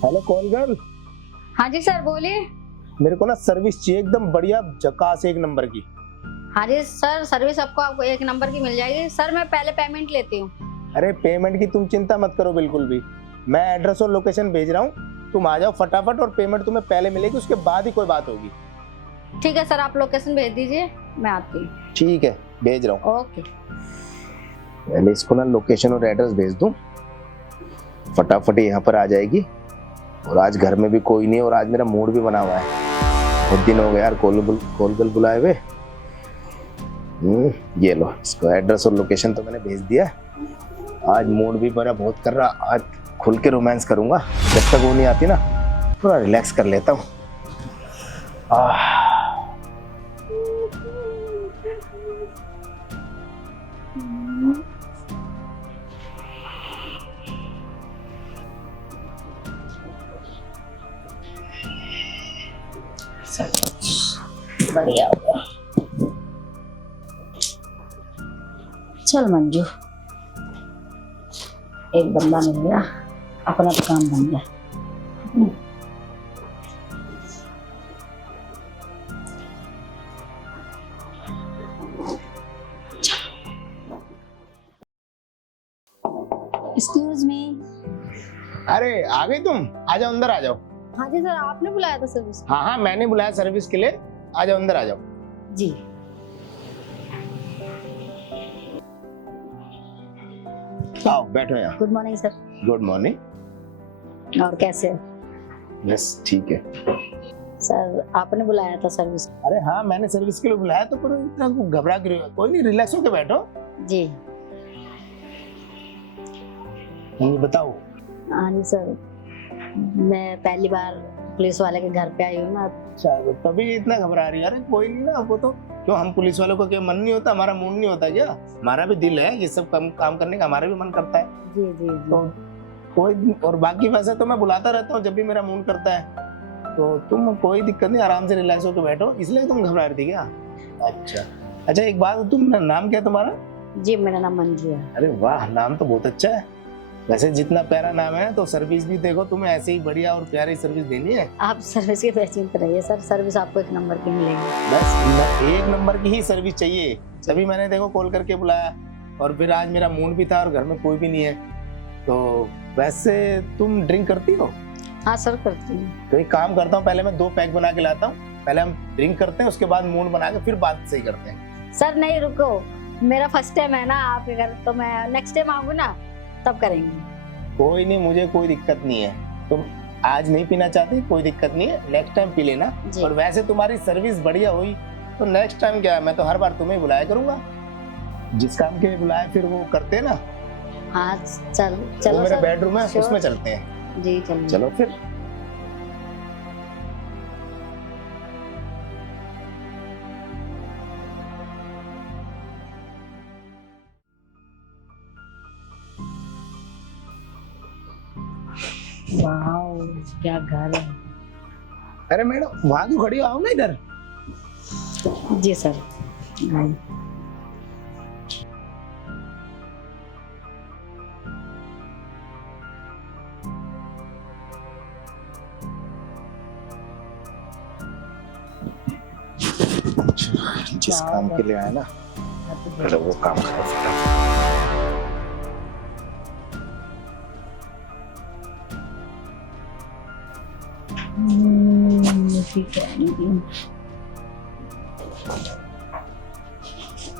Hello call girl. हाँ जी sir बोलिए। मेरे को ना सर्विस चाहिए एकदम बढ़िया झकास एक नंबर की। हाँ जी सर, सर्विस आपको एक नंबर की मिल जाएगी। सर मैं पहले पेमेंट लेती हूँ। अरे पेमेंट की तुम चिंता मत करो बिल्कुल भी। मैं एड्रेस और लोकेशन भेज रहा हूँ, तुम आ जाओ फटाफट और पेमेंट तुम्हें पहले मिलेगी, उसके बाद ही कोई बात होगी। ठीक है सर, आप लोकेशन भेज दीजिए, मैं आती हूँ। ठीक है भेज रहा हूँ। ओके। पहले इसको ना लोकेशन और एड्रेस भेज दूँ, फटाफट यहाँ पर आ जाएगी। और आज घर में भी कोई नहीं और आज मेरा मूड भी बना हुआ है। बहुत दिन हो गए यार कॉल बुलाए हुए। ये लो, इसको एड्रेस और लोकेशन तो मैंने भेज दिया। आज मूड भी मेरा बहुत कर रहा, आज खुल के रोमांस करूंगा। जब तक वो नहीं आती ना थोड़ा रिलैक्स कर लेता हूँ। बढ़िया हो गया। चल मंजू, एक बंदा मिल गया, अपना तो काम बन गया। Excuse me. अरे आ गई तुम, आ जाओ अंदर आ जाओ। हाँ जी सर, आपने बुलाया था सर्विस? हाँ हाँ मैंने बुलाया सर्विस के लिए, आ जाओ अंदर आ जाओ। जी। आओ बैठो यहाँ। Good morning sir. Good morning. और कैसे हो? बस ठीक है। सर आपने बुलाया था सर्विस? अरे हाँ मैंने सर्विस के लिए बुलाया, तो पर इतना घबरा क्यों रहे हो? कोई नहीं, रिलैक्स होके बैठो। जी। बताओ। हाँ जी सर, मैं पहली बार पुलिस वाले के घर पे आई हूँ ना। अच्छा तो तभी इतना घबरा रही है। अरे कोई नहीं ना, वो तो क्यों, हम पुलिस वालों को क्या मन नहीं होता, हमारा मूड नहीं होता क्या? हमारा भी दिल है, ये सब काम करने का हमारा भी मन करता है। जी जी जी। तो कोई, और बाकी वैसे तो मैं बुलाता रहता हूँ जब भी मेरा मूड करता है। तो तुम कोई दिक्कत नहीं, आराम से रिलैक्स होकर बैठो, इसलिए तुम घबरा रही थी क्या? अच्छा अच्छा, एक बात, तुम नाम क्या तुम्हारा? जी मेरा नाम मंजू है। अरे वाह, नाम तो बहुत अच्छा है। वैसे जितना प्यारा नाम है तो सर्विस भी देखो, तुम्हें ऐसे ही बढ़िया और प्यारी सर्विस देनी है। आप सर्विस की चिंता रहिए सर, सर्विस आपको एक नंबर की मिलेगी। बस एक नंबर की ही सर्विस चाहिए, तभी मैंने देखो कॉल करके बुलाया। और फिर आज मेरा मूड भी था और घर में कोई भी नहीं है। तो वैसे तुम ड्रिंक करती हो? हाँ सर करती हूँ। तो एक काम करता हूँ, पहले मैं 2 पैक बना के लाता हूँ, पहले हम ड्रिंक करते हैं, उसके बाद मूड बना के फिर बात सही करते हैं। सर नहीं रुको, मेरा फर्स्ट टाइम है ना आपके घर, तो मैं नेक्स्ट टाइम आऊंगी ना तब करेंगे। कोई नहीं, मुझे कोई दिक्कत नहीं है। तुम आज नहीं पीना चाहती, कोई दिक्कत नहीं है, नेक्स्ट टाइम पी लेना। और वैसे तुम्हारी सर्विस बढ़िया हुई तो नेक्स्ट टाइम क्या है, मैं तो हर बार तुम्हें बुलाया करूंगा। जिस काम के लिए बुलाया फिर वो करते हैं ना। हाँ चल चलो, वो मेरा बेडरूम है, उसमें चलते हैं। जी चलो चलो फिर। वाओ क्या घर है। अरे मैडम वहां क्यों खड़ी हो, आओ ना इधर। जी सर। जिस काम के लिए आया ना, पहले वो काम करो फटाफट।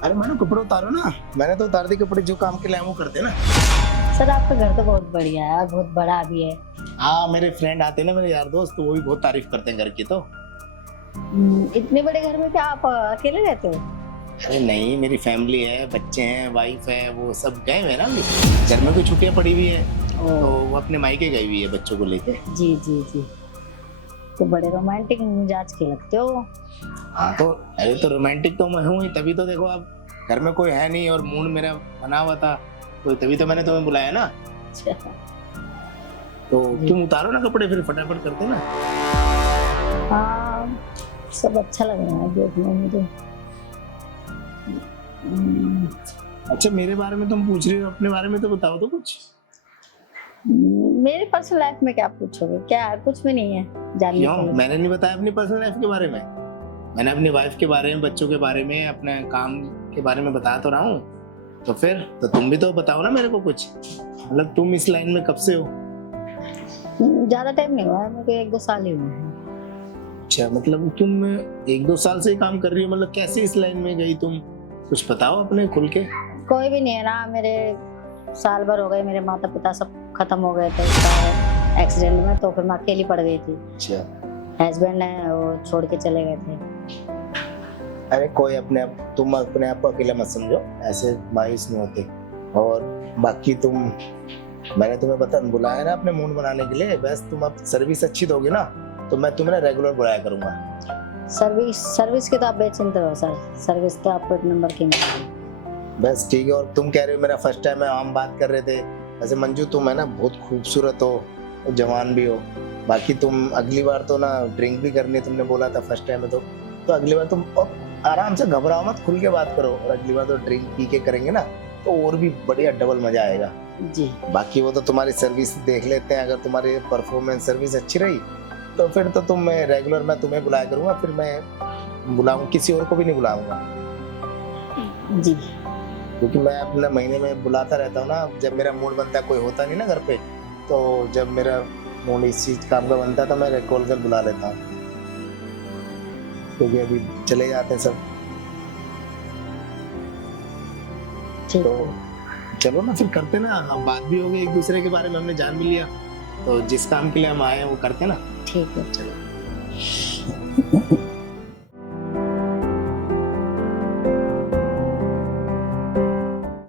अरे मैडम कपड़े उतारो ना, मैंने तो उतार दी कपड़े, जो काम के लिए वो करते ना। सर आपका घर तो बहुत बढ़िया है और बहुत बड़ा भी है। हाँ मेरे फ्रेंड आते हैं ना, मेरे यार दोस्त, तो वो भी बहुत तारीफ करते हैं घर की। तो इतने बड़े घर में क्या आप अकेले रहते हो? अरे नहीं, मेरी फैमिली है, बच्चे हैं, वाइफ है, वो सब गए हुए हैं ना, घर में कोई छुट्टियां पड़ी हुई है तो वो अपने मायके गई हुई है बच्चों को लेके। जी जी जी, तो बड़े रोमांटिक मिजाज के लगते हो। हाँ तो अरे तो रोमांटिक तो मैं हूँ ही, तभी तो देखो अब घर में कोई है नहीं और मूड मेरा बना हुआ था, तो तभी तो मैंने तुम्हें बुलाया ना। तो तुम उतारो ना कपड़े, फिर फटाफट करते ना। हाँ सब अच्छा लग रहा है देखने में मुझे। अच्छा मेरे बारे में तुम पूछ रही हो, अपने बारे में तो बताओ तो कुछ। मेरी पर्सनल लाइफ में क्या पूछोगे, क्या है, कुछ भी नहीं है जानने क्यों? के लिए। मैंने नहीं बताया अपनी पर्सनल लाइफ के बारे में। मैंने अपनी वाइफ के बारे में, बच्चों के बारे में, अपने काम के बारे में बता तो रहा हूँ। तो फिर तो तुम भी तो बताओ ना मेरे को कुछ। मतलब तुम इस लाइन में कब से हो? ज्यादा टाइम नहीं हुआ है, मेरे को 1-2 साल ही हुए हैं। अच्छा, मतलब तुम 1-2 साल से ही काम कर रही हो। मतलब कैसे इस लाइन में गई तुम? कुछ बताओ अपने खुल के। कोई भी नहीं है ना, मेरे साल भर हो गए, मेरे माता पिता सब खत्म हो गए थे एक्सीडेंट में, तो फिर मैं अकेली पड़ गई थी। अच्छा, हस्बैंड है वो छोड़ के चले गए थे। अरे कोई तुम अपने आप को अकेला मत समझो, ऐसे मायूस नहीं होते। और बाकी मैंने तुम्हें बुलाया ना अपने मूड बनाने के लिए। बस तुम अब सर्विस अच्छी दोगे ना तो मैं तुम्हें रेगुलर बुलाया करूंगा। सर्विस की तो आप बेचिंत रहो सर, सर्विस तो आपको 1 नंबर की मिलेगी। बस ठीक है। और तुम कह रहे हो मेरा फर्स्ट टाइम है, हम बात कर रहे थे। वैसे मंजू तुम है ना बहुत खूबसूरत हो, जवान भी हो। बाकी तुम अगली बार तो ना ड्रिंक भी करनी, तुमने बोला था फर्स्ट टाइम है तो अगली बार तुम आराम से, घबराओ मत, खुल के बात करो। और अगली बार तो ड्रिंक पी के करेंगे ना तो और भी बढ़िया डबल मजा आएगा जी। बाकी वो तो तुम्हारी सर्विस देख लेते हैं। अगर तुम्हारी परफॉर्मेंस सर्विस अच्छी रही तो फिर तो रेगुलर मैं तुम्हें बुलाया करूंगा। फिर मैं बुलाऊंगा, किसी और को भी नहीं बुलाऊंगा। जी, क्योंकि मैं अपने महीने में बुलाता रहता हूँ ना। जब मेरा मूड बनता है, कोई होता नहीं ना घर पे, तो जब मेरा मूड इस चीज काम का बनता है तो मैं कॉल कर बुला लेता हूँ। क्योंकि अभी चले जाते हैं सब। ठीक तो है। चलो ना फिर करते ना, अब बात भी हो गई एक दूसरे के बारे में, हमने जान भी लिया। तो जिस काम के लिए हम आए हैं वो करते ना। ठीक है। चलो।